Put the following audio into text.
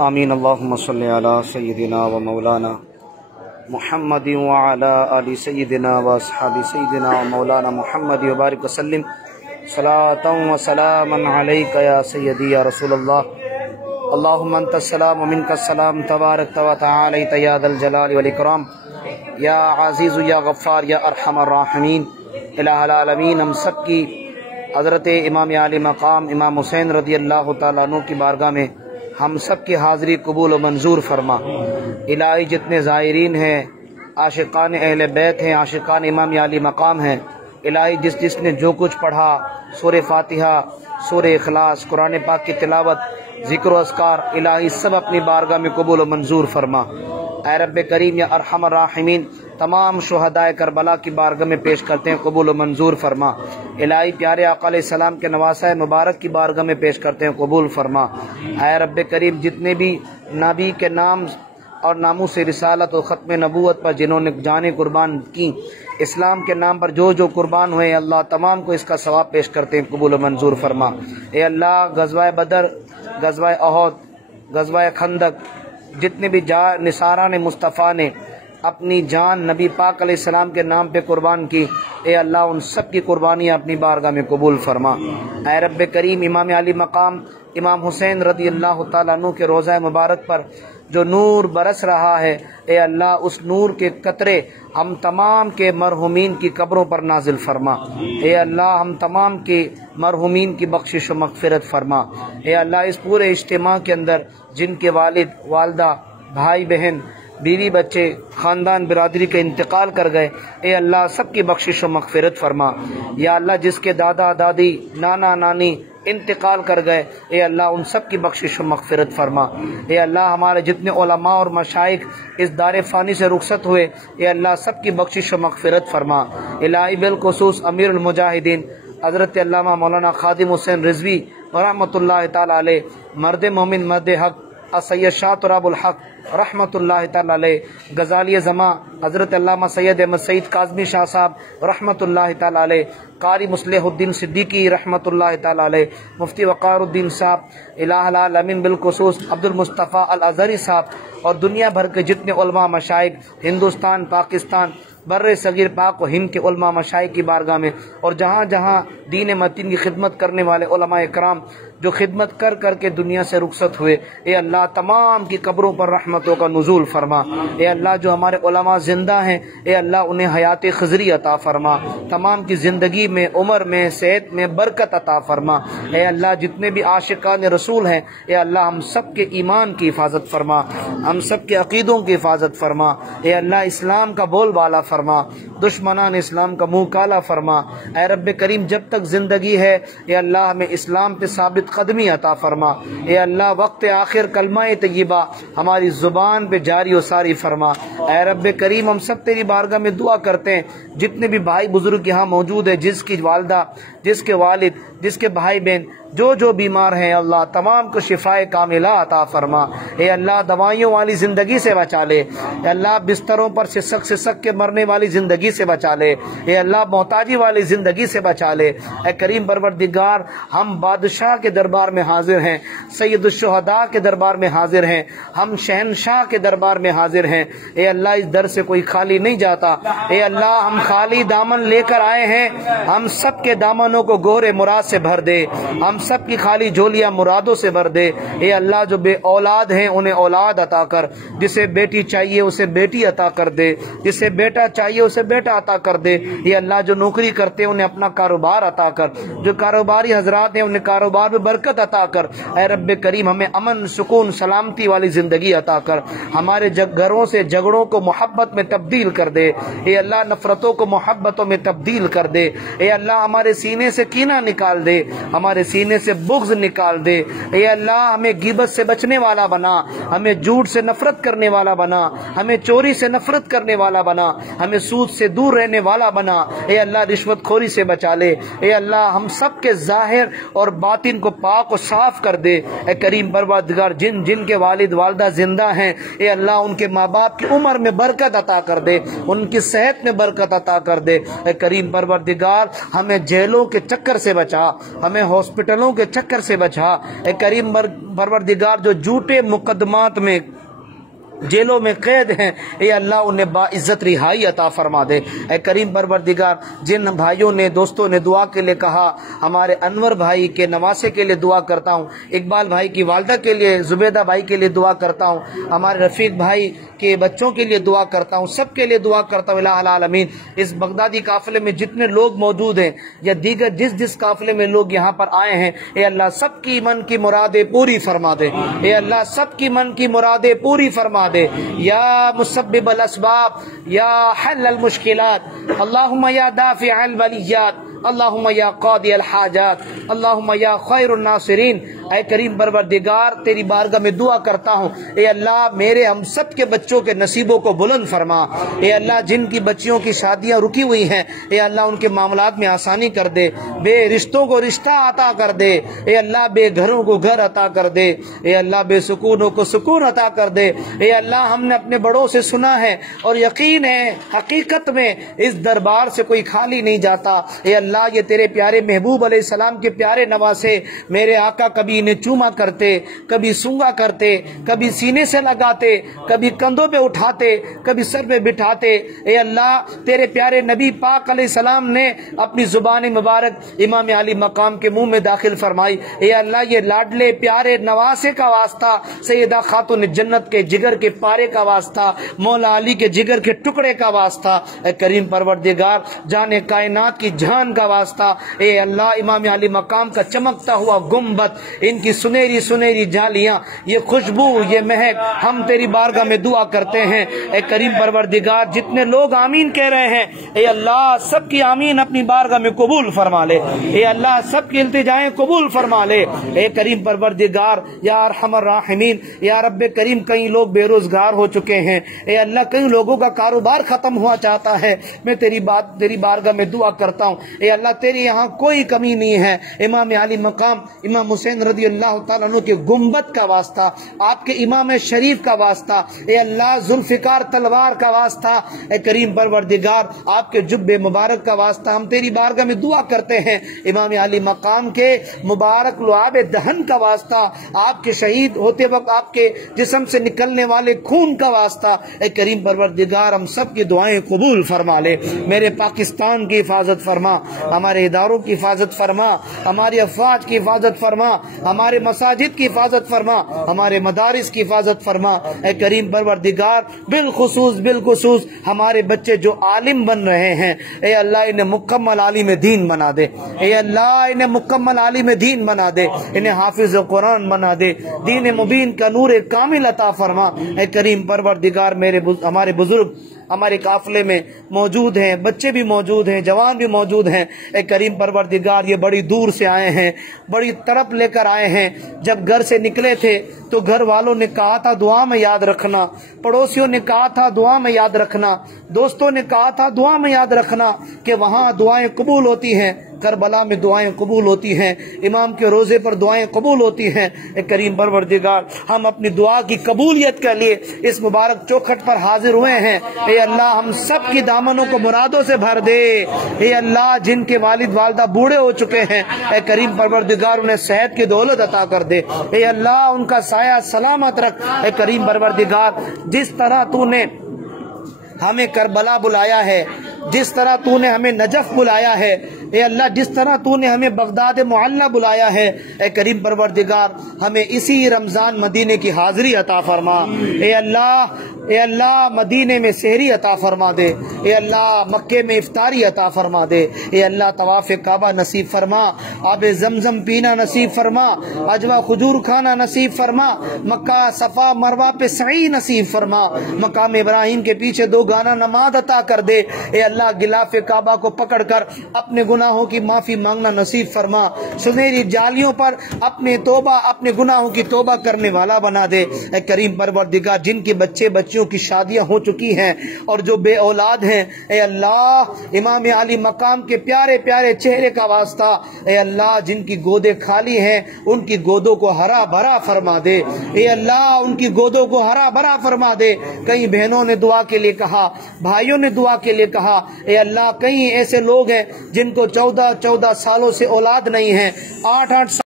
آمین۔ اللہم صلی علی سیدنا و مولانا محمد وعلی آل سیدنا و اصحاب سیدنا و مولانا محمد وبارک وسلم صلاۃ و سلاما علیک یا سیدی یا رسول اللہ۔ اللہم انت السلام و منک السلام، تبارک و تعالیت یا ذا الجلال والاکرام، یا عزیز یا غفار یا ارحم الراحمین۔ الہ العالمین، ہم سب کی حضرت امام عالی مقام امام حسین رضی اللہ تعالیٰ عنہ کی بارگاہ میں ہم سب کی حاضری قبول و منظور فرما۔ الہی جتنے زائرین ہیں، عاشقان اہل بیت ہیں، عاشقان امام عالی مقام ہیں، الہی جس نے جو کچھ پڑھا، سورہ فاتحہ، سورہ اخلاص، قرآن پاک کی تلاوت، ذکر و اذکار، الہی سب اپنی بارگاہ میں قبول و منظور فرما۔ اے رب کریم یا ارحم الراحمین، تمام شہدائے کربلا کی بارگاہ میں پیش کرتے ہیں، قبول و منظور فرما۔ الہی پیارے آقا علیہ السلام کے نواسۂ مبارک کی بارگاہ میں پیش کرتے ہیں، قبول فرما۔ اے رب کریم، جتنے بھی نبی کے نام اور ناموس رسالت اور ختم نبوت پر جنہوں نے جانیں قربان کی، اسلام کے نام پر جو قربان ہوئے، اللہ تمام کو اس کا ثواب پیش کرتے ہیں، قبول و منظور فرما۔ اے اللہ، غزوہ بدر، غزوہ احد، غزوہ خندق، جتنے بھی نثاران مصطفیٰ نے اپنی جان نبی پاک علیہ السلام کے نام پہ قربان کی، اے اللہ ان سب کی قربانیاں اپنی بارگاہ میں قبول فرما۔ اے رب کریم، امام علی مقام امام حسین رضی اللہ تعالیٰ عنہ کے روضہ مبارک پر جو نور برس رہا ہے، اے اللہ اس نور کے قطرے ہم تمام کے مرحومین کی قبروں پر نازل فرما۔ اے اللہ، ہم تمام کے مرحومین کی بخشش و مغفرت فرما۔ اے اللہ، اس پورے اجتماع کے اندر جن کے والد، والدہ، بھائی بہن، بیوی بچے، خاندان برادری کے انتقال کر گئے، اے اللہ سب کی بخشش و مغفرت فرما۔ یا اللہ، جس کے دادا دادی، نانا نانی انتقال کر گئے، اے اللہ ان سب کی بخشش و مغفرت فرما۔ اے اللہ، ہمارے جتنے علماء اور مشائخ اس دار فانی سے رخصت ہوئے، اے اللہ سب کی بخشش و مغفرت فرما۔ الہی بالخصوص امیر المجاہدین حضرت علامہ مولانا خادم حسین رضوی رحمۃ اللہ تعالی علیہ، مرد مومن، مرد حق، سید شاہ تراب الحق رحمۃ اللہ تعالی علیہ، غزالی زماں حضرت علامہ سید احمد سعید کاظمی شاہ صاحب رحمۃ اللہ تعالی علیہ، قاری مصلح الدین صدیقی رحمۃ اللہ تعالی علیہ، مفتی وقار الدین صاحب، الہ العالمین بالخصوص عبد المصطفیٰ الازہری صاحب، اور دنیا بھر کے جتنے علماء مشائخ ہندوستان، پاکستان، بر صغیر پاک و ہند کے علماء مشائخ کی بارگاہ میں، اور جہاں جہاں دین متین کی خدمت کرنے والے علماء اکرام جو خدمت کر کر کے دنیا سے رخصت ہوئے، اے اللہ تمام کی قبروں پر رحمتوں کا نزول فرما۔ اے اللہ، جو ہمارے علماء زندہ ہیں، اے اللہ انہیں حیات خضری عطا فرما، تمام کی زندگی میں، عمر میں، صحت میں برکت عطا فرما۔ اے اللہ، جتنے بھی عاشقان رسول ہیں، اے اللہ ہم سب کے ایمان کی حفاظت فرما، ہم سب کے عقیدوں کی حفاظت فرما۔ اے اللہ، اسلام کا بول بالا فرما، دشمنان اسلام کا منہ کالا فرما۔ اے رب کریم، جب تک زندگی ہے، اے اللہ ہمیں اسلام پہ ثابت قدمی عطا فرما۔ اے اللہ، وقت آخر کلمہ طیبہ ہماری زبان پہ جاری و ساری فرما۔ اے رب کریم، ہم سب تیری بارگاہ میں دعا کرتے ہیں، جتنے بھی بھائی بزرگ یہاں موجود ہیں، جس کی والدہ، جس کے والد، جس کے بھائی بہن جو بیمار ہیں، اللہ تمام کو شفائے کاملہ عطا فرما۔ اے اللہ، دوائیوں والی زندگی سے بچا لے، اے اللہ بستروں پر سسک کے مرنے والی زندگی سے بچا لے، اے اللہ محتاجی والی زندگی سے بچا لے۔ اے کریم پروردگار، ہم بادشاہ کے دربار میں حاضر ہیں، سید الشہداء کے دربار میں حاضر ہیں، ہم شہنشاہ کے دربار میں حاضر ہیں۔ اے اللہ، اس در سے کوئی خالی نہیں جاتا، اے اللہ ہم خالی دامن لے کر آئے ہیں، ہم سب کے دامنوں کو گورے مراد سے بھر دے، ہم سب کی خالی جولیاں مرادوں سے بھر دے۔ اے اللہ، جو بے اولاد ہیں انہیں اولاد عطا کر، جسے بیٹی چاہیے اسے بیٹی عطا کر دے، جسے بیٹا چاہیے اسے بیٹا عطا کر دے۔ اے اللہ، جو نوکری کرتے ہیں انہیں اپنا کاروبار عطا کر، جو کاروباری حضرات ہیں انہیں کاروبار میں برکت عطا کر۔ اے رب کریم، ہمیں امن، سکون، سلامتی والی زندگی عطا کر، ہمارے گھروں سے جھگڑوں کو محبت میں تبدیل کر دے، اے اللہ نفرتوں کو محبتوں میں تبدیل کر دے، اے اللہ ہمارے سینے سے کینہ نکال دے، ہمارے سینے سے بغض نکال دے، اے اللہ ہمیں غیبت سے بچنے والا بنا، ہمیں جھوٹ سے نفرت کرنے والا بنا، ہمیں چوری سے نفرت کرنے والا بنا، ہمیں سود سے دور رہنے والا بنا، اے اللہ رشوت خوری سے بچا لے، اے اللہ ہم سب کے ظاہر اور باطن کو پاک و صاف کر دے۔ اے کریم پروردگار، جن کے والد والدہ زندہ ہیں، اے اللہ ان کے ماں باپ کی عمر میں برکت عطا کر دے، ان کی صحت میں برکت عطا کر دے۔ اے کریم پروردگار، ہمیں جیلوں کے چکر سے بچا، ہمیں ہاسپٹلوں والوں کے چکر سے بچا۔ اے کریم پروردگار جو جھوٹے مقدمات میں جیلوں میں قید ہیں، اے اللہ انہیں باعزت رہائی عطا فرما دے۔ اے کریم پروردگار جن بھائیوں نے دوستوں نے دعا کے لیے کہا، ہمارے انور بھائی کے نواسے کے لیے دعا کرتا ہوں، اقبال بھائی کی والدہ کے لیے، زبیدہ بھائی کے لیے دعا کرتا ہوں، ہمارے رفیق بھائی کے بچوں کے لیے دعا کرتا ہوں، سب کے لیے دعا کرتا ہوں الہ العالمین۔ اس بغدادی قافلے میں جتنے لوگ موجود ہیں یا دیگر جس قافلے میں لوگ یہاں پر آئے ہیں، اے اللہ سب کی من کی مرادیں پوری فرما دے، اے اللہ سب کی من کی مرادیں پوری فرما دے، یا مسبب الاسباب، یا حل المشکلات، اللہم یا دافع البلیات، اللہم یا قاضی الحاجات، اللہم یا خیر الناصرین۔ اے کریم پروردگار تیری بارگاہ میں دعا کرتا ہوں، اے اللہ میرے ہم سب کے بچوں کے نصیبوں کو بلند فرما، اے اللہ جن کی بچیوں کی شادیاں رکی ہوئی ہیں، اے اللہ ان کے معاملات میں آسانی کر دے، بے رشتوں کو رشتہ عطا کر دے، اے اللہ بے گھروں کو گھر عطا کر دے، اے اللہ بے سکونوں کو سکون عطا کر دے۔ اے اللہ ہم نے اپنے بڑوں سے سنا ہے اور یقین ہے حقیقت میں اس دربار سے کوئی خالی نہیں جاتا۔ اے اللہ یہ تیرے پیارے محبوب علیہ السلام کے پیارے نواسے میرے آقا کبھی انہیں چوما کرتے، کبھی سونگا کرتے، کبھی سینے سے لگاتے، کبھی کندھوں پہ اٹھاتے، کبھی سر پہ بٹھاتے۔ اے اللہ تیرے پیارے نبی پاک علیہ السلام نے اپنی زبان مبارک امام علی مقام کے منہ میں داخل فرمائی۔ اے اللہ یہ لاڈلے پیارے نواسے کا واسطہ، سیدہ خاتون جنت کے جگر کے پارے کا واسطہ، مولا علی کے جگر کے ٹکڑے کا واسطہ، اے کریم پروردگار جان کائنات کی جان کا واسطہ، اے اللہ امام علی مقام کا چمکتا ہوا گنبد، ان کی سنہری سنہری جالیاں، یہ خوشبو، یہ مہک، ہم تیری بارگاہ میں دعا کرتے ہیں۔ اے کریم پروردگار جتنے لوگ آمین کہہ رہے ہیں، اے اللہ سب کی آمین اپنی بارگاہ میں قبول فرما لے، اے اللہ سب کی التجائیں قبول فرما لے۔ اے کریم پروردگار یا ارحم الراحمین، یا رب کریم کئی لوگ بے روزگار ہو چکے ہیں، اے اللہ کئی لوگوں کا کاروبار ختم ہوا چاہتا ہے، میں تیری بارگاہ میں دعا کرتا ہوں، اے اللہ تیری یہاں کوئی کمی نہیں ہے۔ امام علی مقام امام حسین رضی اللہ تعالیٰ عنہ کے گنبد کا واسطہ، آپ کے امام شریف کا واسطہ، اے اللہ ذوالفقار تلوار کا واسطہ، اے کریم پروردگار آپ کے جب مبارک کا واسطہ، ہم تیری بارگاہ میں دعا کرتے ہیں۔ امام علی مقام کے مبارک لعاب دہن کا واسطہ، آپ کے شہید ہوتے وقت آپ کے جسم سے نکلنے والے خون کا واسطہ، اے کریم پروردگار ہم سب کی دعائیں قبول فرما لے۔ میرے پاکستان کی حفاظت فرما، ہمارے اداروں کی حفاظت فرما، ہماری افواج کی حفاظت فرما، ہمارے مساجد کی حفاظت فرما، ہمارے مدارس کی حفاظت فرما۔ اے کریم پروردگار بالخصوص ہمارے بچے جو عالم بن رہے ہیں، اے اللہ انہیں مکمل عالم دین بنا دے، اے اللہ انہیں مکمل عالم دین بنا دے، انہیں حافظ قرآن بنا دے، دین مبین کا نور کامل عطا فرما۔ اے کریم پروردگار ہمارے بزرگ ہمارے قافلے میں موجود ہیں، بچے بھی موجود ہیں، جوان بھی موجود ہیں، اے کریم پروردگار یہ بڑی دور سے آئے ہیں، بڑی طرف لے کر آئے ہیں۔ جب گھر سے نکلے تھے تو گھر والوں نے کہا تھا دعا میں یاد رکھنا، پڑوسیوں نے کہا تھا دعا میں یاد رکھنا، دوستوں نے کہا تھا دعا میں یاد رکھنا کہ وہاں دعائیں قبول ہوتی ہیں، کربلا میں دعائیں قبول ہوتی ہیں، امام کے روزے پر دعائیں قبول ہوتی ہیں۔ اے کریم پروردگار ہم اپنی دعا کی قبولیت کے لیے اس مبارک چوکھٹ پر حاضر ہوئے ہیں۔ اے اللہ ہم سب کی دامنوں کو مرادوں سے بھر دے۔ اے اللہ جن کے والد والدہ بوڑھے ہو چکے ہیں، اے کریم پروردگار انہیں صحت کی دولت عطا کر دے۔ اے اللہ ان کا سایہ سلامت رکھ۔ اے کریم پروردگار جس طرح تو نے ہمیں کربلا بلایا ہے، جس طرح تو نے ہمیں نجف بلایا ہے، اے اللہ جس طرح تو نے ہمیں بغداد معلیٰ بلایا ہے، اے کریم پروردگار ہمیں اسی رمضان مدینے کی حاضری عطا فرما۔ اے اللہ مدینے میں سحری عطا فرما دے، اے اللہ مکے میں افطاری عطا فرما دے، اے اللہ طواف کعبہ نصیب فرما، آب زمزم پینا نصیب فرما، اجوا کھجور کھانا نصیب فرما، مکہ صفا مروہ پہ سعی نصیب فرما، مقام ابراہیم کے پیچھے 2 گانا نماز عطا کر دے۔ اے اللہ غلاف کعبہ کو پکڑ کر اپنے گناہوں کی معافی مانگنا نصیب فرما، سنہری جالیوں پر اپنے گناہوں کی توبہ کرنے والا بنا دے۔ اے کریم پروردگار جن کے بچے بچیوں کی شادیاں ہو چکی ہیں اور جو بے اولاد ہیں، اے اللہ امام علی مقام کے پیارے پیارے چہرے کا واسطہ، اے اللہ جن کی گودیں خالی ہیں ان کی گودوں کو ہرا بھرا فرما دے، اے اللہ ان کی گودوں کو ہرا بھرا فرما دے۔ کئی بہنوں نے دعا کے لیے کہا، بھائیوں نے دعا کے لیے کہا، اے اللہ کئی ایسے لوگ ہیں جن کو 14 سالوں سے اولاد نہیں ہے، 8